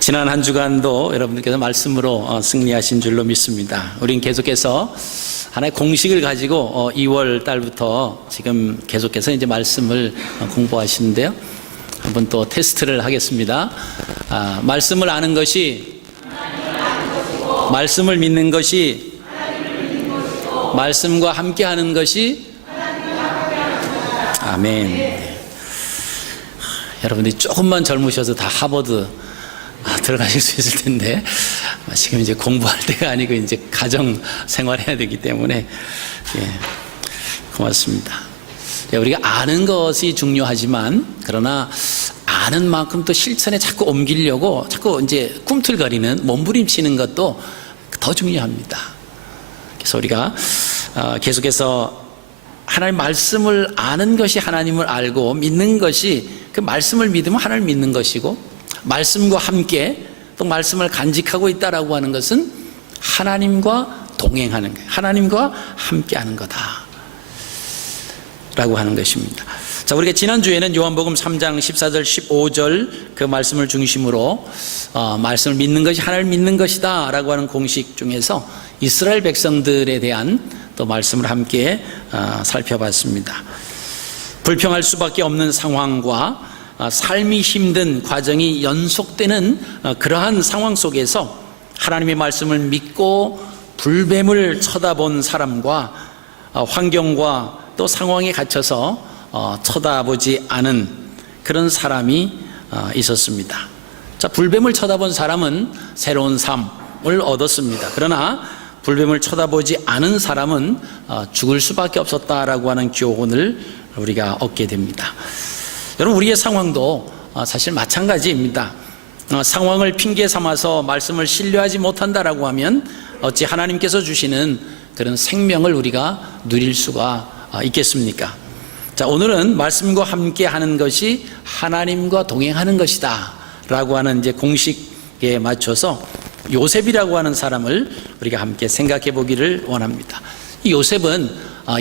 지난 한 주간도 여러분들께서 말씀으로 승리하신 줄로 믿습니다. 우린 계속해서 하나의 공식을 가지고 2월 달부터 지금 계속해서 이제 말씀을 공부하시는데요. 한번 또 테스트를 하겠습니다. 말씀을 아는 것이 말씀을 믿는 것이 말씀과 함께하는 것이 아멘. 여러분들이 조금만 젊으셔도 다 하버드 들어가실 수 있을 텐데 지금 이제 공부할 때가 아니고 이제 가정 생활해야 되기 때문에 고맙습니다. 우리가 아는 것이 중요하지만 그러나 아는 만큼 또 실천에 자꾸 옮기려고 자꾸 이제 꿈틀거리는 몸부림치는 것도 더 중요합니다. 그래서 우리가 계속해서 하나님 말씀을 아는 것이 하나님을 알고 믿는 것이 그 말씀을 믿으면 하나님을 믿는 것이고 말씀과 함께 또 말씀을 간직하고 있다라고 하는 것은 하나님과 동행하는 거예요. 하나님과 함께하는 거다 라고 하는 것입니다. 자, 우리가 지난주에는 요한복음 3장 14절 15절 그 말씀을 중심으로 말씀을 믿는 것이 하나님을 믿는 것이다 라고 하는 공식 중에서 이스라엘 백성들에 대한 또 말씀을 함께 살펴봤습니다. 불평할 수밖에 없는 상황과 삶이 힘든 과정이 연속되는 그러한 상황 속에서 하나님의 말씀을 믿고 불뱀을 쳐다본 사람과 환경과 또 상황에 갇혀서 쳐다보지 않은 그런 사람이 있었습니다. 자, 불뱀을 쳐다본 사람은 새로운 삶을 얻었습니다. 그러나 불뱀을 쳐다보지 않은 사람은 죽을 수밖에 없었다라고 하는 교훈을 우리가 얻게 됩니다. 여러분, 우리의 상황도 사실 마찬가지입니다. 상황을 핑계 삼아서 말씀을 신뢰하지 못한다라고 하면 어찌 하나님께서 주시는 그런 생명을 우리가 누릴 수가 있겠습니까? 자, 오늘은 말씀과 함께 하는 것이 하나님과 동행하는 것이다 라고 하는 이제 공식에 맞춰서 요셉이라고 하는 사람을 우리가 함께 생각해 보기를 원합니다. 이 요셉은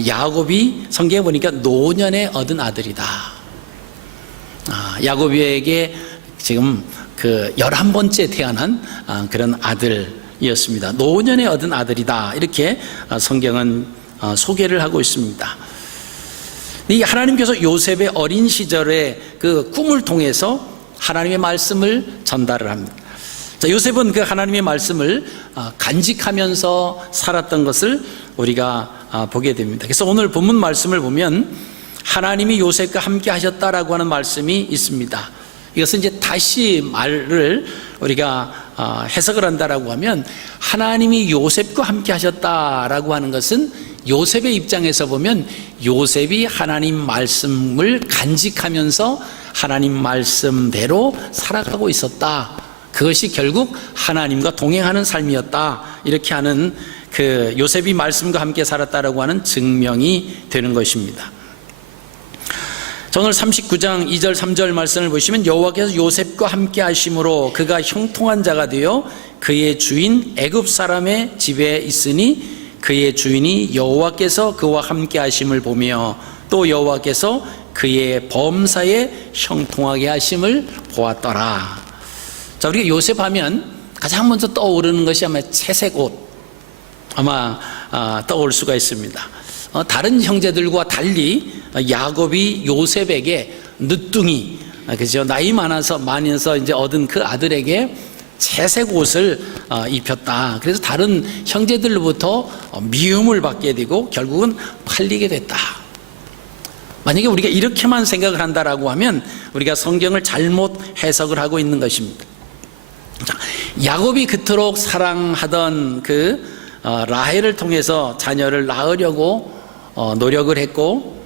야곱이 성경에 보니까 노년에 얻은 아들이다. 야곱에게 지금 그 11번째 태어난 그런 아들이었습니다. 노년에 얻은 아들이다. 이렇게 성경은 소개를 하고 있습니다. 이 하나님께서 요셉의 어린 시절의 그 꿈을 통해서 하나님의 말씀을 전달을 합니다. 자, 요셉은 그 하나님의 말씀을 간직하면서 살았던 것을 우리가 보게 됩니다. 그래서 오늘 본문 말씀을 보면 하나님이 요셉과 함께 하셨다라고 하는 말씀이 있습니다. 이것은 이제 다시 말을 우리가 해석을 한다라고 하면 하나님이 요셉과 함께 하셨다라고 하는 것은 요셉의 입장에서 보면 요셉이 하나님 말씀을 간직하면서 하나님 말씀대로 살아가고 있었다. 그것이 결국 하나님과 동행하는 삶이었다. 이렇게 하는 그 요셉이 말씀과 함께 살았다라고 하는 증명이 되는 것입니다. 오늘 39장 2절 3절 말씀을 보시면 여호와께서 요셉과 함께 하심으로 그가 형통한 자가 되어 그의 주인 애굽 사람의 집에 있으니 그의 주인이 여호와께서 그와 함께 하심을 보며 또 여호와께서 그의 범사에 형통하게 하심을 보았더라. 자, 우리가 요셉 하면 가장 먼저 떠오르는 것이 아마 채색 옷 아마 떠올 수가 있습니다. 다른 형제들과 달리 야곱이 요셉에게 늦둥이, 그죠? 나이 많아서 이제 얻은 그 아들에게 채색 옷을 입혔다. 그래서 다른 형제들로부터 미움을 받게 되고 결국은 팔리게 됐다. 만약에 우리가 이렇게만 생각을 한다라고 하면 우리가 성경을 잘못 해석을 하고 있는 것입니다. 자, 야곱이 그토록 사랑하던 그 라헬을 통해서 자녀를 낳으려고 노력을 했고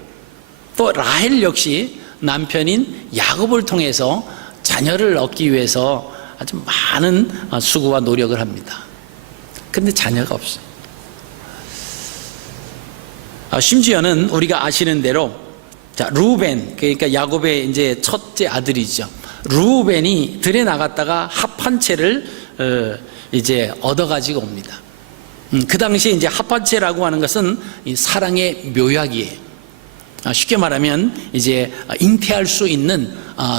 또 라헬 역시 남편인 야곱을 통해서 자녀를 얻기 위해서 아주 많은 수고와 노력을 합니다. 그런데 자녀가 없어요. 심지어는 우리가 아시는 대로 자, 루벤, 그러니까 야곱의 이제 첫째 아들이죠. 루벤이 들에 나갔다가 합한 채를 이제 얻어가지고 옵니다. 그 당시에 이제 합한채라고 하는 것은 이 사랑의 묘약이에요. 쉽게 말하면 이제 잉태할 수 있는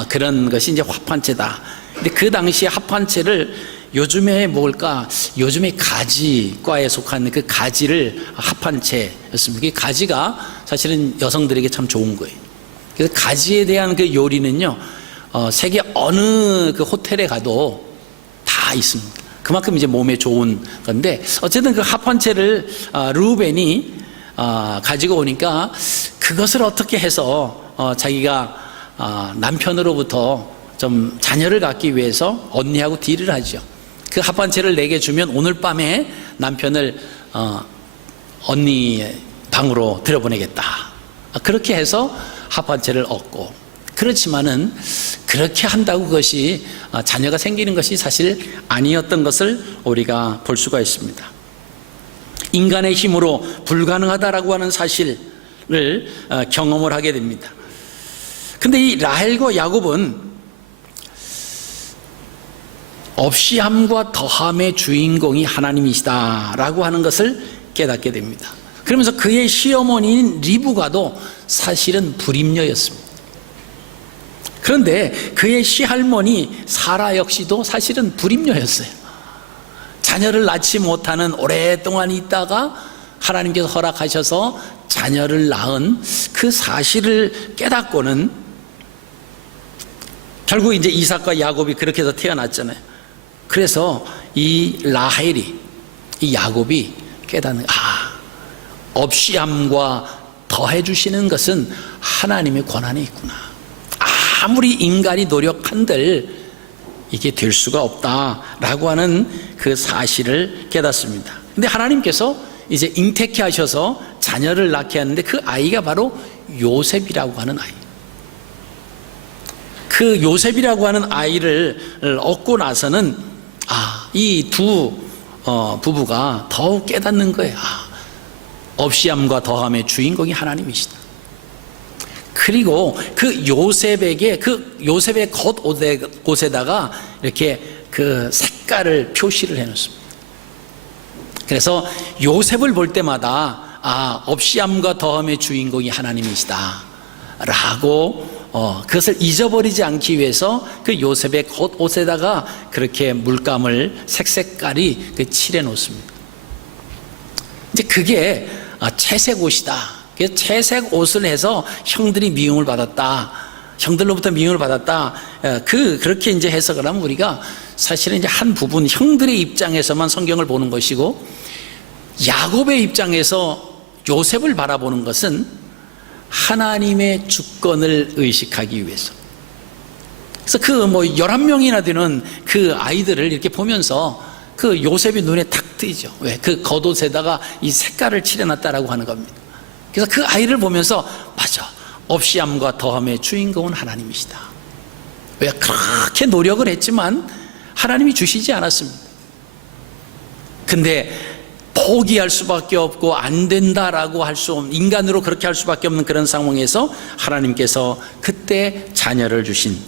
그런 것이 이제 합한채다. 근데 그 당시에 합판체를 요즘에 뭘까? 요즘에 가지과에 속한 그 가지를 합판체였습니다. 이 가지가 사실은 여성들에게 참 좋은 거예요. 그래서 가지에 대한 그 요리는요, 세계 어느 그 호텔에 가도 다 있습니다. 그만큼 이제 몸에 좋은 건데, 어쨌든 그 합판체를 르우벤이 가지고 오니까 그것을 어떻게 해서 자기가 남편으로부터 좀 자녀를 갖기 위해서 언니하고 딜을 하죠. 그 합판체를 내게 주면 오늘 밤에 남편을 언니 방으로 들여보내겠다. 그렇게 해서 합판체를 얻고, 그렇지만은 그렇게 한다고 그것이 자녀가 생기는 것이 사실 아니었던 것을 우리가 볼 수가 있습니다. 인간의 힘으로 불가능하다라고 하는 사실을 경험을 하게 됩니다. 근데 이 라헬과 야곱은 없이함과 더함의 주인공이 하나님이시다라고 하는 것을 깨닫게 됩니다. 그러면서 그의 시어머니인 리브가도 사실은 불임녀였습니다. 그런데 그의 시할머니 사라 역시도 사실은 불임녀였어요. 자녀를 낳지 못하는 오랫동안 있다가 하나님께서 허락하셔서 자녀를 낳은 그 사실을 깨닫고는 결국 이제 이삭과 야곱이 그렇게 해서 태어났잖아요. 그래서 이 라헬이, 이 야곱이 깨닫는, 없이함과 더해 주시는 것은 하나님의 권한에 있구나. 아무리 인간이 노력한들 이게 될 수가 없다라고 하는 그 사실을 깨닫습니다. 근데 하나님께서 이제 잉태케 하셔서 자녀를 낳게 하는데 그 아이가 바로 요셉이라고 하는 아이. 그 요셉이라고 하는 아이를 얻고 나서는 이 두 부부가 더욱 깨닫는 거예요. 없이함과 더함의 주인공이 하나님이시다. 그리고 그 요셉에게, 그 요셉의 겉옷에다가 이렇게 그 색깔을 표시를 해놓습니다. 그래서 요셉을 볼 때마다 없이함과 더함의 주인공이 하나님이시다 라고 그것을 잊어버리지 않기 위해서 그 요셉의 겉옷에다가 그렇게 물감을 색깔이 칠해 놓습니다. 이제 그게 채색 옷이다. 그래서 채색 옷을 해서 형들이 미움을 받았다. 형들로부터 미움을 받았다. 그렇게 이제 해석을 하면 우리가 사실은 이제 한 부분 형들의 입장에서만 성경을 보는 것이고, 야곱의 입장에서 요셉을 바라보는 것은 하나님의 주권을 의식하기 위해서. 그래서 그 11명이나 되는 그 아이들을 이렇게 보면서 그 요셉이 눈에 탁 띄죠. 왜? 그 겉옷에다가 이 색깔을 칠해놨다라고 하는 겁니다. 그래서 그 아이를 보면서 맞아, 없이함과 더함의 주인공은 하나님이시다. 왜? 그렇게 노력을 했지만 하나님이 주시지 않았습니다. 근데 포기할 수밖에 없고 안 된다라고 할 수 없는, 인간으로 그렇게 할 수밖에 없는 그런 상황에서 하나님께서 그때 자녀를 주신,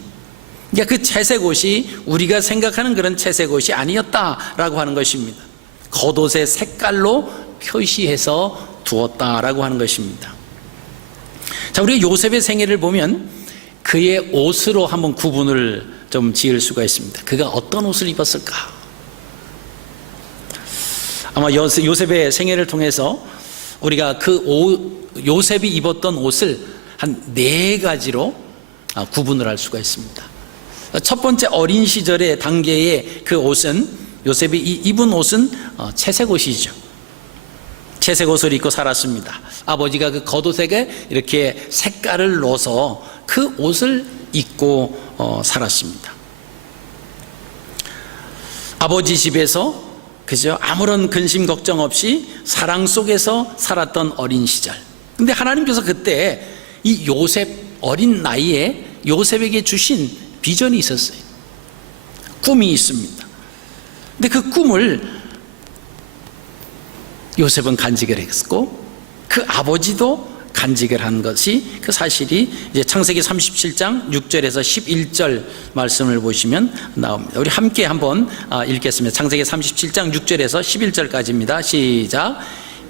그러니까 그 채색 옷이 우리가 생각하는 그런 채색 옷이 아니었다라고 하는 것입니다. 겉옷의 색깔로 표시해서 두었다라고 하는 것입니다. 자, 우리가 요셉의 생애를 보면 그의 옷으로 한번 구분을 좀 지을 수가 있습니다. 그가 어떤 옷을 입었을까? 아마 요셉의 생애를 통해서 우리가 요셉이 입었던 옷을 한 4가지로 구분을 할 수가 있습니다. 첫 번째, 어린 시절의 단계의 그 옷은, 요셉이 입은 옷은 채색 옷이죠. 채색 옷을 입고 살았습니다. 아버지가 그 겉옷에 이렇게 색깔을 넣어서 그 옷을 입고 살았습니다. 아버지 집에서 그죠? 아무런 근심 걱정 없이 사랑 속에서 살았던 어린 시절. 근데 하나님께서 그때 이 요셉, 어린 나이에 요셉에게 주신 비전이 있었어요. 꿈이 있습니다. 근데 그 꿈을 요셉은 간직을 했고 그 아버지도 간직을 한 것이, 그 사실이 이제 창세기 37장 6절에서 11절 말씀을 보시면 나옵니다. 우리 함께 한번 읽겠습니다. 창세기 37장 6절에서 11절까지입니다. 시작.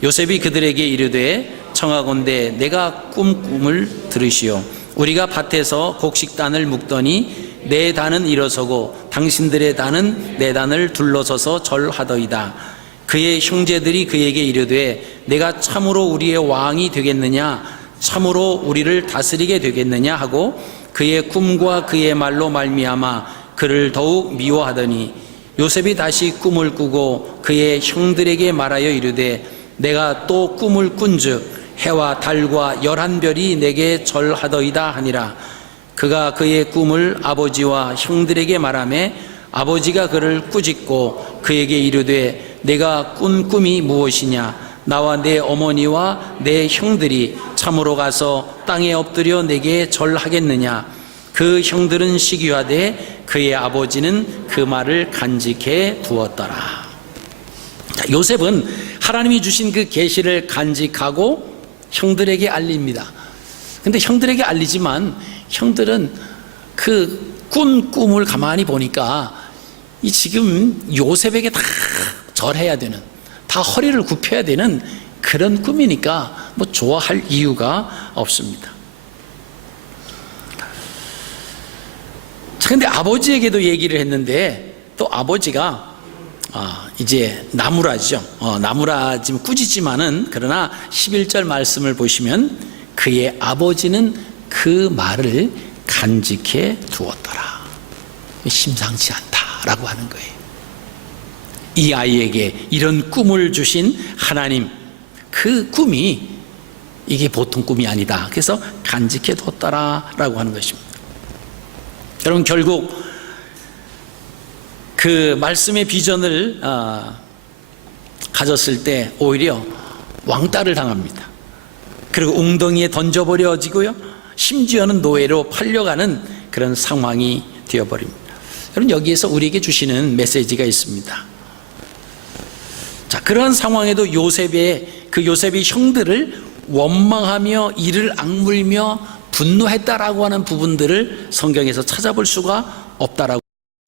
요셉이 그들에게 이르되 청하건대 내가 꿈을 들으시오. 우리가 밭에서 곡식단을 묶더니 내 단은 일어서고 당신들의 단은 내 단을 둘러서서 절하더이다. 그의 형제들이 그에게 이르되 내가 참으로 우리의 왕이 되겠느냐, 참으로 우리를 다스리게 되겠느냐 하고 그의 꿈과 그의 말로 말미암아 그를 더욱 미워하더니 요셉이 다시 꿈을 꾸고 그의 형들에게 말하여 이르되 내가 또 꿈을 꾼즉 해와 달과 11별이 내게 절하더이다 하니라. 그가 그의 꿈을 아버지와 형들에게 말하매 아버지가 그를 꾸짖고 그에게 이르되 내가 꾼 꿈이 무엇이냐, 나와 내 어머니와 내 형들이 참으로 가서 땅에 엎드려 내게 절하겠느냐. 그 형들은 시기하되 그의 아버지는 그 말을 간직해 두었더라. 자, 요셉은 하나님이 주신 그 계시를 간직하고 형들에게 알립니다. 근데 형들에게 알리지만 형들은 그 꾼 꿈을 가만히 보니까 이 지금 요셉에게 다 절해야 되는, 다 허리를 굽혀야 되는 그런 꿈이니까 뭐 좋아할 이유가 없습니다. 자, 근데 아버지에게도 얘기를 했는데 또 아버지가 이제 나무라지죠. 나무라지 꾸짖지만은 그러나 11절 말씀을 보시면 그의 아버지는 그 말을 간직해 두었더라. 심상치 않다라고 하는 거예요. 이 아이에게 이런 꿈을 주신 하나님, 그 꿈이 이게 보통 꿈이 아니다. 그래서 간직해 뒀더라라고 하는 것입니다. 여러분, 결국 그 말씀의 비전을 가졌을 때 오히려 왕따를 당합니다. 그리고 웅덩이에 던져버려지고요, 심지어는 노예로 팔려가는 그런 상황이 되어버립니다. 여러분, 여기에서 우리에게 주시는 메시지가 있습니다. 자, 그런 상황에도 요셉이 형들을 원망하며 이를 악물며 분노했다라고 하는 부분들을 성경에서 찾아볼 수가 없다라고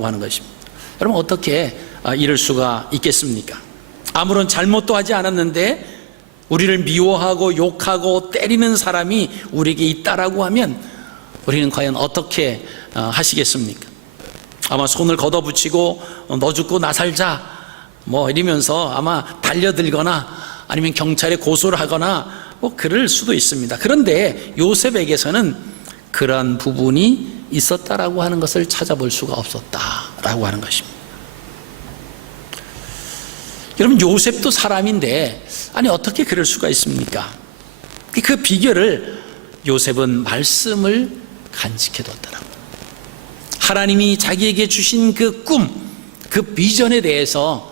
하는 것입니다. 여러분, 어떻게 이럴 수가 있겠습니까? 아무런 잘못도 하지 않았는데 우리를 미워하고 욕하고 때리는 사람이 우리에게 있다라고 하면 우리는 과연 어떻게 하시겠습니까? 아마 손을 걷어붙이고 너 죽고 나 살자 뭐 이러면서 아마 달려들거나 아니면 경찰에 고소를 하거나 뭐 그럴 수도 있습니다. 그런데 요셉에게서는 그런 부분이 있었다라고 하는 것을 찾아볼 수가 없었다라고 하는 것입니다. 여러분, 요셉도 사람인데 아니 어떻게 그럴 수가 있습니까? 그 비결을 요셉은 말씀을 간직해뒀더라고요. 하나님이 자기에게 주신 그 꿈, 그 비전에 대해서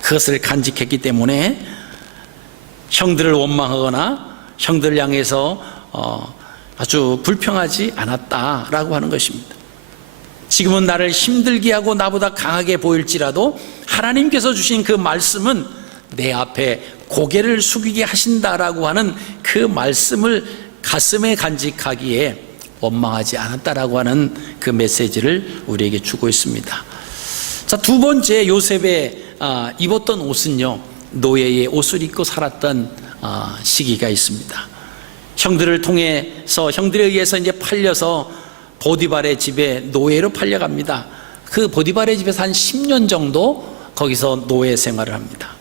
그것을 간직했기 때문에 형들을 원망하거나 형들을 향해서 아주 불평하지 않았다라고 하는 것입니다. 지금은 나를 힘들게 하고 나보다 강하게 보일지라도 하나님께서 주신 그 말씀은 내 앞에 고개를 숙이게 하신다라고 하는 그 말씀을 가슴에 간직하기에 원망하지 않았다라고 하는 그 메시지를 우리에게 주고 있습니다. 자, 두 번째, 요셉의 입었던 옷은요, 노예의 옷을 입고 살았던 시기가 있습니다. 형들을 통해서, 형들에 의해서 이제 팔려서 보디발의 집에 노예로 팔려갑니다. 그 보디발의 집에서 한 10년 정도 거기서 노예 생활을 합니다.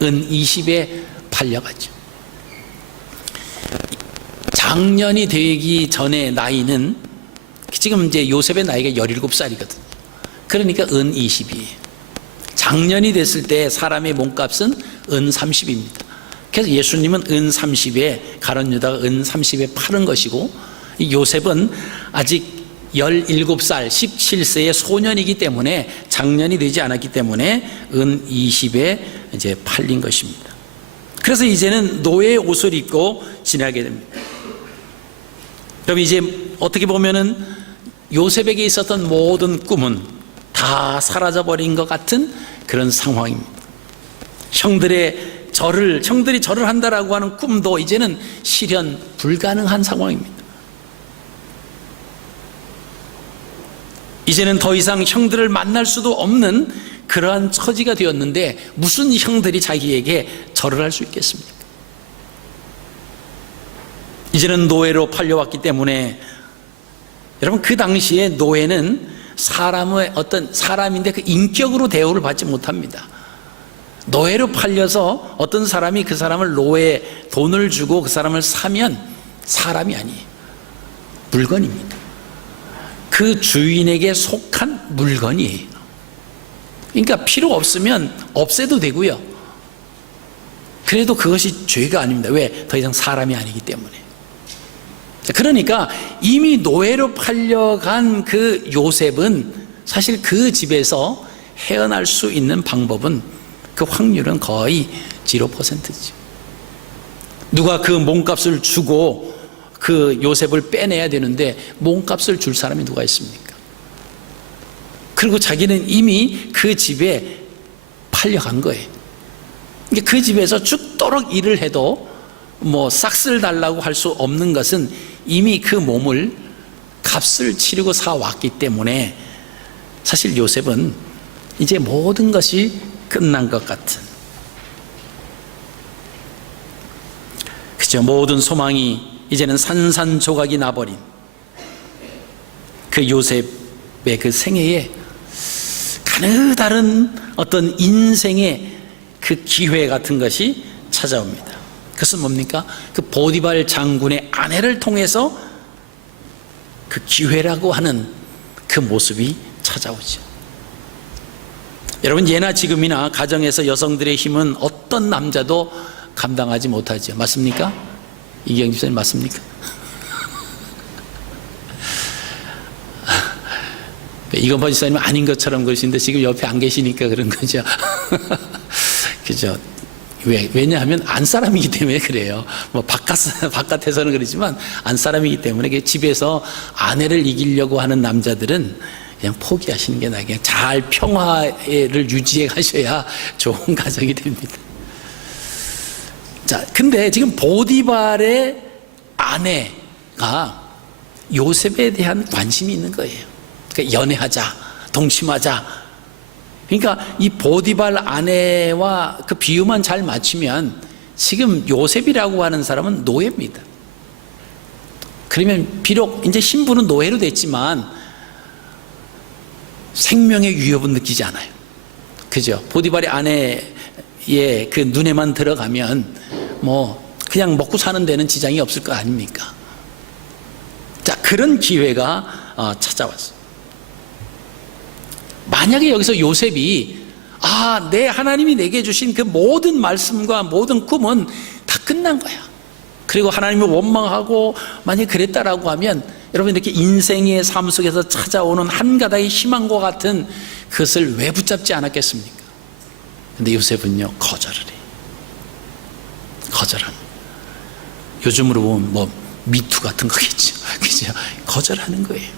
은 20에 팔려가죠. 장년이 되기 전의 나이는 지금 이제 요셉의 나이가 17살이거든요. 그러니까 은 20이에요. 장년이 됐을 때 사람의 몸값은 은 30입니다. 그래서 예수님은 은 30에, 가룟 유다가 은 30에 팔은 것이고, 요셉은 아직 17살, 17세의 소년이기 때문에, 장년이 되지 않았기 때문에 은 20에 이제 팔린 것입니다. 그래서 이제는 노예의 옷을 입고 지내게 됩니다. 그럼 이제 어떻게 보면은 요셉에게 있었던 모든 꿈은 다 사라져버린 것 같은 그런 상황입니다. 형들이 절을 한다라고 하는 꿈도 이제는 실현 불가능한 상황입니다. 이제는 더 이상 형들을 만날 수도 없는 그러한 처지가 되었는데 무슨 형들이 자기에게 절을 할 수 있겠습니까? 이제는 노예로 팔려왔기 때문에 여러분, 그 당시에 노예는 사람의 어떤 사람인데 그 인격으로 대우를 받지 못합니다. 노예로 팔려서 어떤 사람이 그 사람을 노예 돈을 주고 그 사람을 사면 사람이 아니에요. 물건입니다. 그 주인에게 속한 물건이에요. 그러니까 필요 없으면 없애도 되고요. 그래도 그것이 죄가 아닙니다. 왜? 더 이상 사람이 아니기 때문에. 그러니까 이미 노예로 팔려간 그 요셉은 사실 그 집에서 헤어날 수 있는 방법은, 그 확률은 거의 0%죠. 누가 그 몸값을 주고 그 요셉을 빼내야 되는데 몸값을 줄 사람이 누가 있습니까? 그리고 자기는 이미 그 집에 팔려간 거예요. 그 집에서 죽도록 일을 해도 뭐 싹쓸 달라고 할 수 없는 것은 이미 그 몸을 값을 치르고 사왔기 때문에 사실 요셉은 이제 모든 것이 끝난 것 같은, 그죠? 모든 소망이 이제는 산산조각이 나버린 그 요셉의 그 생애에 가느다른 어떤 인생의 그 기회 같은 것이 찾아옵니다. 그것은 뭡니까? 그 보디발 장군의 아내를 통해서 그 기회라고 하는 그 모습이 찾아오죠. 여러분, 예나 지금이나 가정에서 여성들의 힘은 어떤 남자도 감당하지 못하죠. 맞습니까? 이경집 선생님, 맞습니까? 이건보 지사님 아닌 것처럼 그러시는데 지금 옆에 안 계시니까 그런 거죠. 그죠? 왜냐하면 안 사람이기 때문에 그래요. 뭐 바깥에서는 그러지만 안 사람이기 때문에 집에서 아내를 이기려고 하는 남자들은 그냥 포기하시는 게 나아요. 그냥 잘 평화를 유지해 가셔야 좋은 가정이 됩니다. 자, 근데 지금 보디발의 아내가 요셉에 대한 관심이 있는 거예요. 그러니까 연애하자, 동침하자. 그러니까 이 보디발 아내와 그 비유만 잘 맞추면 지금 요셉이라고 하는 사람은 노예입니다. 그러면 비록 이제 신부는 노예로 됐지만 생명의 위협은 느끼지 않아요. 그죠? 보디발의 아내의 그 눈에만 들어가면 뭐 그냥 먹고 사는 데는 지장이 없을 거 아닙니까? 자, 그런 기회가 찾아왔어요. 만약에 여기서 요셉이 내 하나님이 내게 주신 그 모든 말씀과 모든 꿈은 다 끝난 거야, 그리고 하나님을 원망하고 만약에 그랬다라고 하면 여러분, 이렇게 인생의 삶 속에서 찾아오는 한 가닥의 희망과 같은 그것을 왜 붙잡지 않았겠습니까? 근데 요셉은요, 거절을 해요. 거절합니다. 요즘으로 보면 뭐 미투 같은 거겠죠. 그죠? 거절하는 거예요.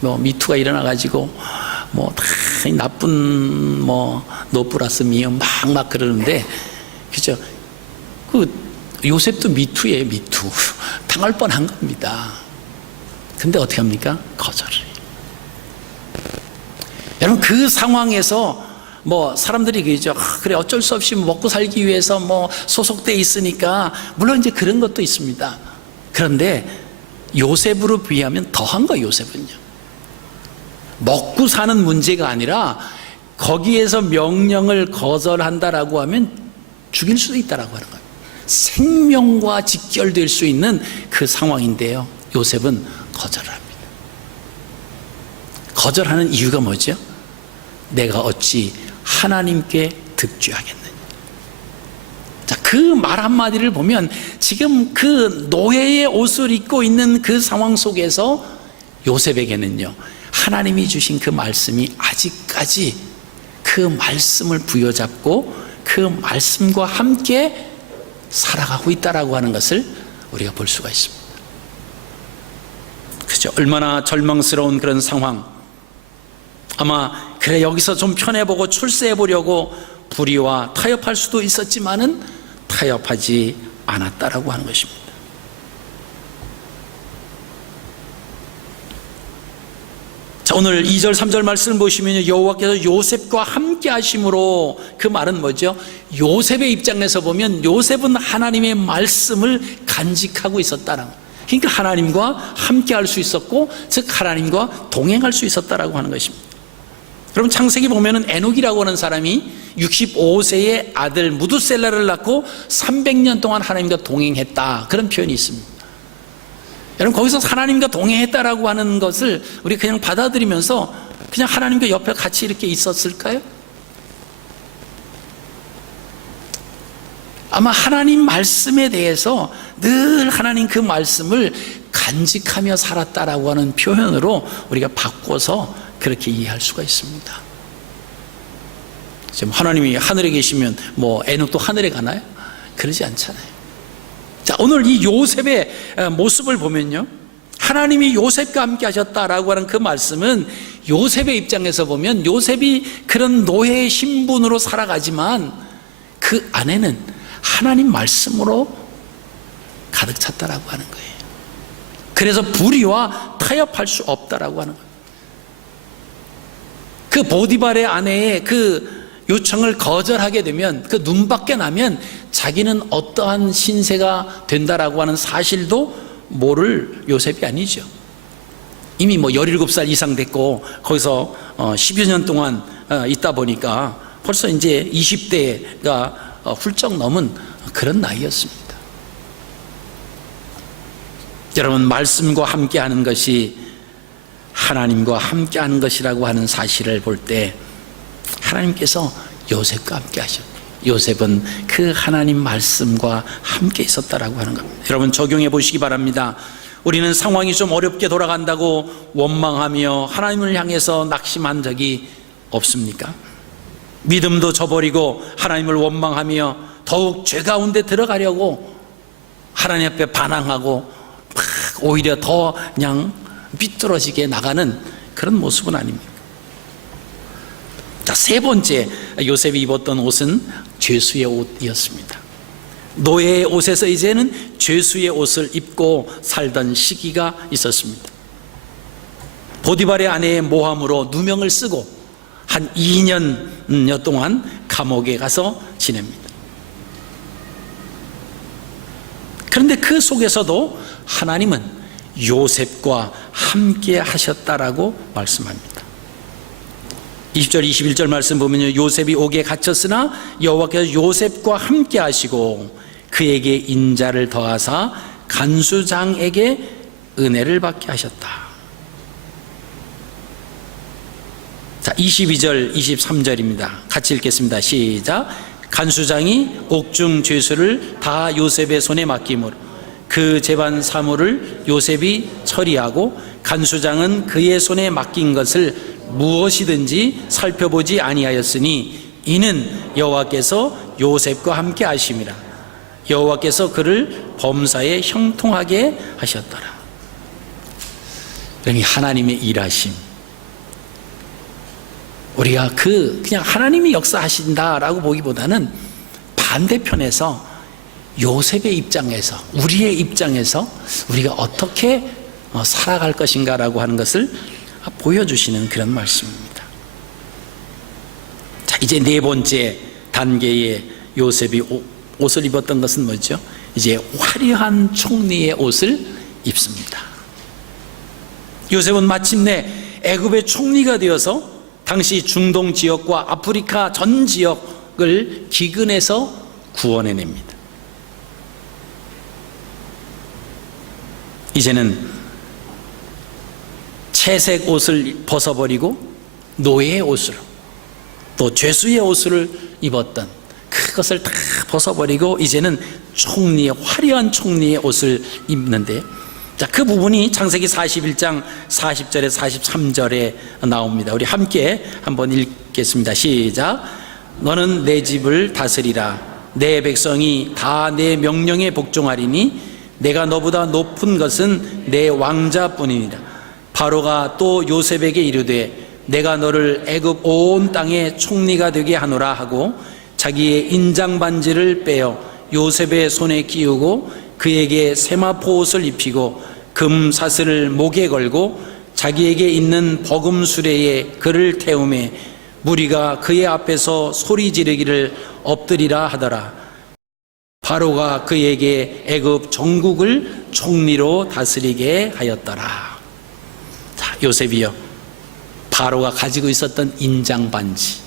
뭐 미투가 일어나가지고 뭐 다 나쁜 뭐 노 플러스 미음 막 그러는데, 그죠? 그 요셉도 미투예요. 미투 당할 뻔한 겁니다. 근데 어떻게 합니까? 거절을 해요. 여러분, 그 상황에서 뭐 사람들이 그러죠. 그래, 어쩔 수 없이 먹고 살기 위해서 뭐 소속돼 있으니까, 물론 이제 그런 것도 있습니다. 그런데 요셉으로 비하면 더한 거예요. 요셉은요, 먹고 사는 문제가 아니라 거기에서 명령을 거절한다라고 하면 죽일 수도 있다라고 하는 거예요. 생명과 직결될 수 있는 그 상황인데요, 요셉은 거절을 합니다. 거절하는 이유가 뭐죠? 내가 어찌 하나님께 득죄하겠느냐. 자, 그 말 한마디를 보면 지금 그 노예의 옷을 입고 있는 그 상황 속에서 요셉에게는요, 하나님이 주신 그 말씀이 아직까지 그 말씀을 부여잡고 그 말씀과 함께 살아가고 있다라고 하는 것을 우리가 볼 수가 있습니다. 그죠? 얼마나 절망스러운 그런 상황. 아마 그래, 여기서 좀 편해보고 출세해보려고 불의와 타협할 수도 있었지만은 타협하지 않았다라고 하는 것입니다. 자, 오늘 2절 3절 말씀을 보시면 여호와께서 요셉과 함께 하심으로, 그 말은 뭐죠? 요셉의 입장에서 보면 요셉은 하나님의 말씀을 간직하고 있었다는 거예요. 그러니까 하나님과 함께 할 수 있었고, 즉 하나님과 동행할 수 있었다라고 하는 것입니다. 여러분, 창세기 보면은 에녹이라고 하는 사람이 65세의 아들 무두셀라를 낳고 300년 동안 하나님과 동행했다, 그런 표현이 있습니다. 여러분, 거기서 하나님과 동행했다라고 하는 것을 우리 그냥 받아들이면서 그냥 하나님과 옆에 같이 이렇게 있었을까요? 아마 하나님 말씀에 대해서 늘 하나님 그 말씀을 간직하며 살았다라고 하는 표현으로 우리가 바꿔서 그렇게 이해할 수가 있습니다. 지금 하나님이 하늘에 계시면 뭐 에녹도 하늘에 가나요? 그러지 않잖아요. 자, 오늘 이 요셉의 모습을 보면요, 하나님이 요셉과 함께 하셨다라고 하는 그 말씀은 요셉의 입장에서 보면 요셉이 그런 노예의 신분으로 살아가지만 그 안에는 하나님 말씀으로 가득 찼다라고 하는 거예요. 그래서 불의와 타협할 수 없다라고 하는 거예요. 그 보디발의 아내의 그 요청을 거절하게 되면, 그 눈밖에 나면 자기는 어떠한 신세가 된다라고 하는 사실도 모를 요셉이 아니죠. 이미 뭐 17살 이상 됐고 거기서 10여 년 동안 있다 보니까 벌써 이제 20대가 훌쩍 넘은 그런 나이였습니다. 여러분, 말씀과 함께하는 것이 하나님과 함께하는 것이라고 하는 사실을 볼 때 하나님께서 요셉과 함께 하셨고, 요셉은 그 하나님 말씀과 함께 있었다라고 하는 겁니다. 여러분, 적용해 보시기 바랍니다. 우리는 상황이 좀 어렵게 돌아간다고 원망하며 하나님을 향해서 낙심한 적이 없습니까? 믿음도 저버리고 하나님을 원망하며 더욱 죄 가운데 들어가려고 하나님 앞에 반항하고 막 오히려 더 그냥 삐뚤어지게 나가는 그런 모습은 아닙니다. 자, 세 번째, 요셉이 입었던 옷은 죄수의 옷이었습니다. 노예의 옷에서 이제는 죄수의 옷을 입고 살던 시기가 있었습니다. 보디발의 아내의 모함으로 누명을 쓰고 한 2년여 동안 감옥에 가서 지냅니다. 그런데 그 속에서도 하나님은 요셉과 함께 하셨다라고 말씀합니다. 20절 21절 말씀 보면요, 요셉이 옥에 갇혔으나 여호와께서 요셉과 함께 하시고 그에게 인자를 더하사 간수장에게 은혜를 받게 하셨다. 자, 22절 23절입니다. 같이 읽겠습니다. 시작. 간수장이 옥중 죄수를 다 요셉의 손에 맡김으로 그 재반 사물을 요셉이 처리하고 간수장은 그의 손에 맡긴 것을 무엇이든지 살펴보지 아니하였으니 이는 여호와께서 요셉과 함께 하심이라. 여호와께서 그를 범사에 형통하게 하셨더라. 그러니 하나님의 일하심, 우리가 그냥 하나님이 역사하신다라고 보기보다는 반대편에서 요셉의 입장에서, 우리의 입장에서 우리가 어떻게 살아갈 것인가라고 하는 것을 보여주시는 그런 말씀입니다. 자, 이제 네 번째 단계의 요셉이 옷을 입었던 것은 뭐죠? 이제 화려한 총리의 옷을 입습니다. 요셉은 마침내 애굽의 총리가 되어서 당시 중동 지역과 아프리카 전 지역을 기근에서 구원해냅니다. 이제는 채색 옷을 벗어버리고 노예의 옷으로, 또 죄수의 옷을 입었던 그것을 다 벗어버리고 이제는 총리의, 화려한 총리의 옷을 입는데, 자, 그 부분이 창세기 41장 40절에 43절에 나옵니다. 우리 함께 한번 읽겠습니다. 시작. 너는 내 집을 다스리라. 내 백성이 다 내 명령에 복종하리니 내가 너보다 높은 것은 내 왕자뿐이니라. 바로가 또 요셉에게 이르되 내가 너를 애굽 온 땅의 총리가 되게 하노라 하고 자기의 인장 반지를 빼어 요셉의 손에 끼우고 그에게 세마포 옷을 입히고 금 사슬을 목에 걸고 자기에게 있는 버금 수레에 그를 태우매 무리가 그의 앞에서 소리 지르기를 엎드리라 하더라. 바로가 그에게 애굽 전국을 총리로 다스리게 하였더라. 자, 요셉이요, 바로가 가지고 있었던 인장 반지,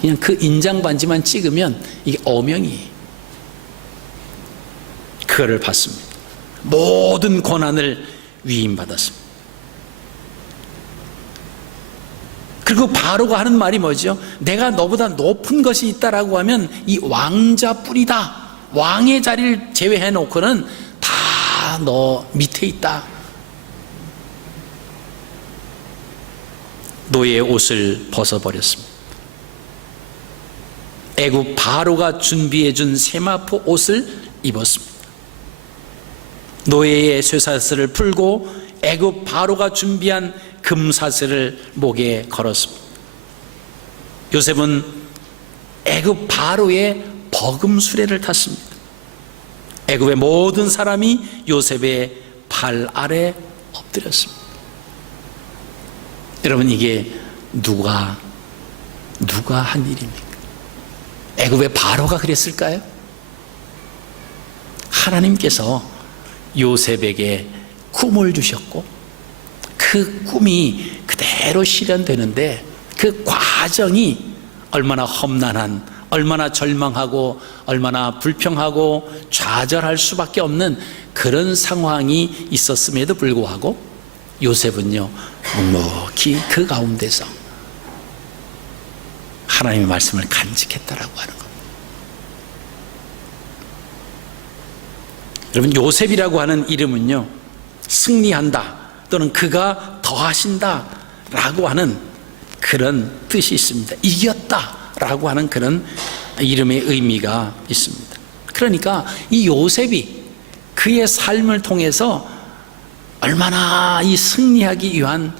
그냥 그 인장 반지만 찍으면 이게 어명이에요. 그거를 받습니다. 모든 권한을 위임받았습니다. 그리고 바로가 하는 말이 뭐죠? 내가 너보다 높은 것이 있다라고 하면 이 왕자 뿌리다, 왕의 자리를 제외해 놓고는 다 너 밑에 있다. 노예의 옷을 벗어버렸습니다. 애굽 바로가 준비해 준 세마포 옷을 입었습니다. 노예의 쇠사슬을 풀고 애굽 바로가 준비한 금사슬을 목에 걸었습니다. 요셉은 애굽 바로의 버금 수레를 탔습니다. 애굽의 모든 사람이 요셉의 발 아래 엎드렸습니다. 여러분, 이게 누가 한 일입니까? 애굽의 바로가 그랬을까요? 하나님께서 요셉에게 꿈을 주셨고 그 꿈이 그대로 실현되는데 그 과정이 얼마나 험난한, 얼마나 절망하고 얼마나 불평하고 좌절할 수밖에 없는 그런 상황이 있었음에도 불구하고 요셉은요, 묵묵히 그 가운데서 하나님의 말씀을 간직했다라고 하는 겁니다. 여러분, 요셉이라고 하는 이름은요, 승리한다 또는 그가 더하신다 라고 하는 그런 뜻이 있습니다. 이겼다 라고 하는 그런 이름의 의미가 있습니다. 그러니까 이 요셉이 그의 삶을 통해서 얼마나 이 승리하기 위한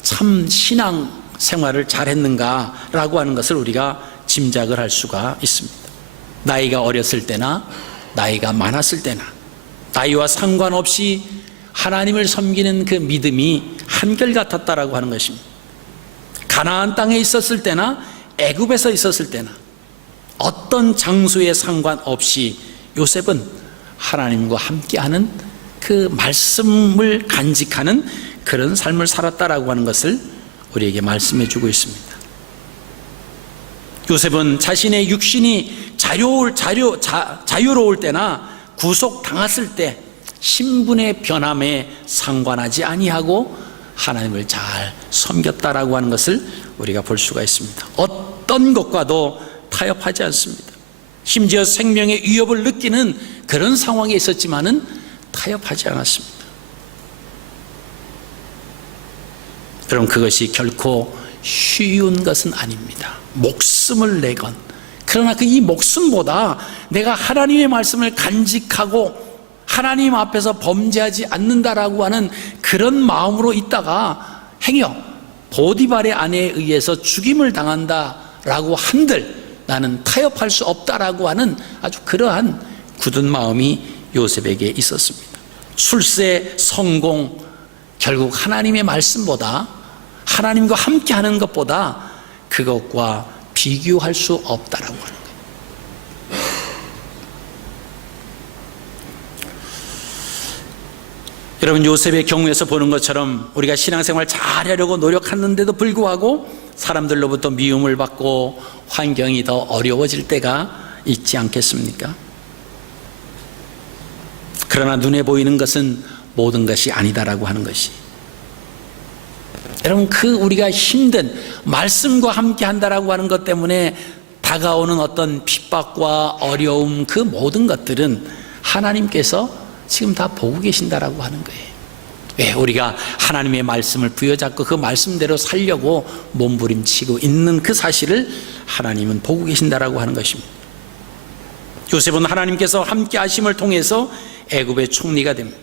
참 신앙 생활을 잘했는가라고 하는 것을 우리가 짐작을 할 수가 있습니다. 나이가 어렸을 때나 나이가 많았을 때나 나이와 상관없이 하나님을 섬기는 그 믿음이 한결같았다라고 하는 것입니다. 가나안 땅에 있었을 때나 애굽에서 있었을 때나 어떤 장소에 상관없이 요셉은 하나님과 함께하는 그 말씀을 간직하는 그런 삶을 살았다라고 하는 것을 우리에게 말씀해 주고 있습니다. 요셉은 자신의 육신이 자유로울 때나 구속당했을 때 신분의 변함에 상관하지 아니하고 하나님을 잘 섬겼다라고 하는 것을 우리가 볼 수가 있습니다. 어떤 것과도 타협하지 않습니다. 심지어 생명의 위협을 느끼는 그런 상황에 있었지만은 타협하지 않았습니다. 여러분, 그것이 결코 쉬운 것은 아닙니다. 목숨을 내건, 그러나 그 이 목숨보다 내가 하나님의 말씀을 간직하고 하나님 앞에서 범죄하지 않는다라고 하는 그런 마음으로 있다가 행여 보디발의 아내에 의해서 죽임을 당한다라고 한들 나는 타협할 수 없다라고 하는 아주 그러한 굳은 마음이 요셉에게 있었습니다. 출세, 성공, 결국 하나님의 말씀보다, 하나님과 함께하는 것보다 그것과 비교할 수 없다라고 하는 거예요. 여러분, 요셉의 경우에서 보는 것처럼 우리가 신앙생활 잘하려고 노력하는데도 불구하고 사람들로부터 미움을 받고 환경이 더 어려워질 때가 있지 않겠습니까? 그러나 눈에 보이는 것은 모든 것이 아니다라고 하는 것이, 여러분, 그 우리가 힘든 말씀과 함께 한다라고 하는 것 때문에 다가오는 어떤 핍박과 어려움, 그 모든 것들은 하나님께서 지금 다 보고 계신다라고 하는 거예요. 왜? 우리가 하나님의 말씀을 부여잡고 그 말씀대로 살려고 몸부림치고 있는 그 사실을 하나님은 보고 계신다라고 하는 것입니다. 요셉은 하나님께서 함께 하심을 통해서 애굽의 총리가 됩니다.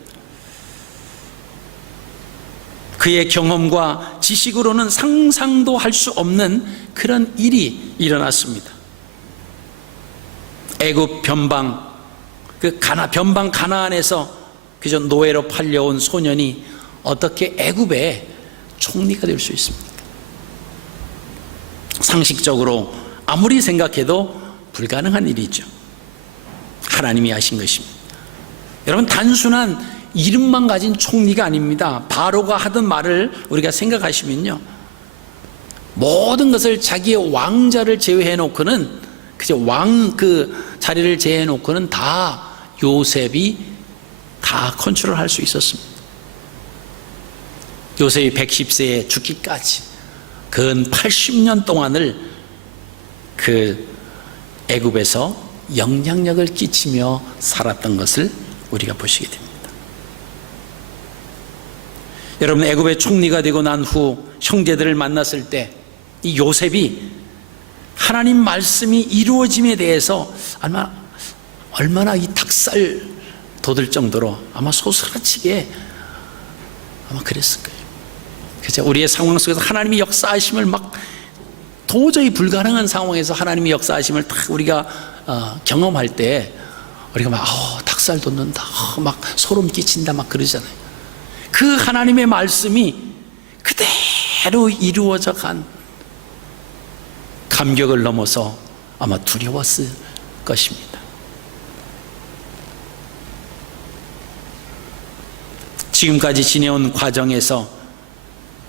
그의 경험과 지식으로는 상상도 할 수 없는 그런 일이 일어났습니다. 애굽 변방, 변방 가나안에서 그저 노예로 팔려온 소년이 어떻게 애굽의 총리가 될 수 있습니까? 상식적으로 아무리 생각해도 불가능한 일이죠. 하나님이 하신 것입니다. 여러분, 단순한 이름만 가진 총리가 아닙니다. 바로가 하던 말을 우리가 생각하시면요, 모든 것을 자기의 왕자를 제외해 놓고는, 그저 왕 그 자리를 제외해 놓고는 다 요셉이 다 컨트롤할 수 있었습니다. 요셉이 110세에 죽기까지 근 80년 동안을 그 애굽에서 영향력을 끼치며 살았던 것을 우리가 보시게 됩니다. 여러분, 애굽의 총리가 되고 난 후 형제들을 만났을 때 이 요셉이 하나님 말씀이 이루어짐에 대해서 얼마나 이 닭살 돋을 정도로 아마 소스라치게 아마 그랬을 거예요. 그죠? 우리의 상황 속에서 하나님이 역사하심을 막 도저히 불가능한 상황에서 하나님이 역사하심을 딱 우리가 경험할 때 우리가 막 닭살 돋는다, 막 소름 끼친다, 막 그러잖아요. 그 하나님의 말씀이 그대로 이루어져 간 감격을 넘어서 아마 두려웠을 것입니다. 지금까지 지내온 과정에서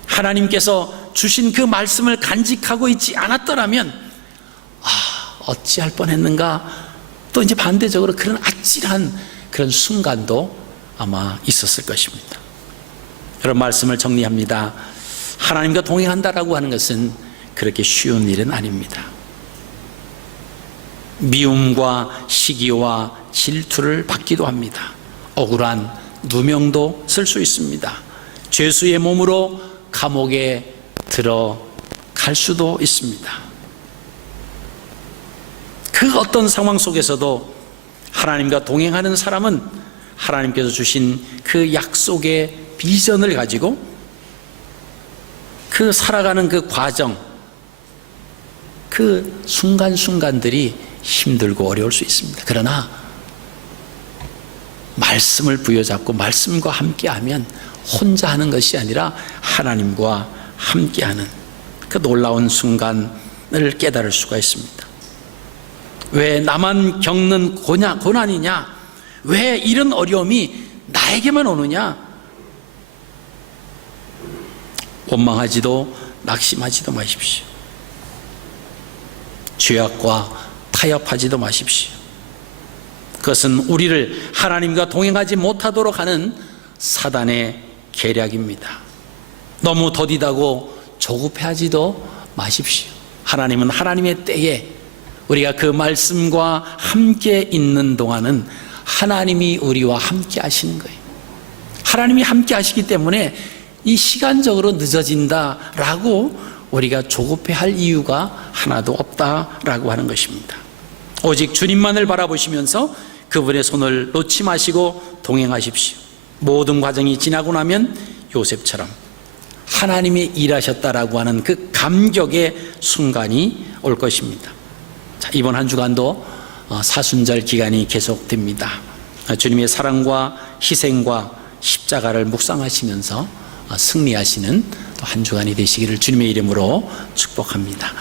하나님께서 주신 그 말씀을 간직하고 있지 않았더라면 어찌할 뻔했는가, 또 이제 반대적으로 그런 아찔한 그런 순간도 아마 있었을 것입니다. 여러분, 말씀을 정리합니다. 하나님과 동행한다라고 하는 것은 그렇게 쉬운 일은 아닙니다. 미움과 시기와 질투를 받기도 합니다. 억울한 누명도 쓸 수 있습니다. 죄수의 몸으로 감옥에 들어갈 수도 있습니다. 그 어떤 상황 속에서도 하나님과 동행하는 사람은 하나님께서 주신 그 약속의 비전을 가지고 그 살아가는 그 과정, 그 순간순간들이 힘들고 어려울 수 있습니다. 그러나 말씀을 부여잡고 말씀과 함께하면 혼자 하는 것이 아니라 하나님과 함께하는 그 놀라운 순간을 깨달을 수가 있습니다. 왜 나만 겪는 고난이냐? 왜 이런 어려움이 나에게만 오느냐? 원망하지도 낙심하지도 마십시오. 죄악과 타협하지도 마십시오. 그것은 우리를 하나님과 동행하지 못하도록 하는 사단의 계략입니다. 너무 더디다고 조급해하지도 마십시오. 하나님은 하나님의 때에 우리가 그 말씀과 함께 있는 동안은 하나님이 우리와 함께 하시는 거예요. 하나님이 함께 하시기 때문에 이 시간적으로 늦어진다라고 우리가 조급해할 이유가 하나도 없다라고 하는 것입니다. 오직 주님만을 바라보시면서 그분의 손을 놓지 마시고 동행하십시오. 모든 과정이 지나고 나면 요셉처럼 하나님이 일하셨다라고 하는 그 감격의 순간이 올 것입니다. 자, 이번 한 주간도 사순절 기간이 계속됩니다. 주님의 사랑과 희생과 십자가를 묵상하시면서 승리하시는 또 한 주간이 되시기를 주님의 이름으로 축복합니다.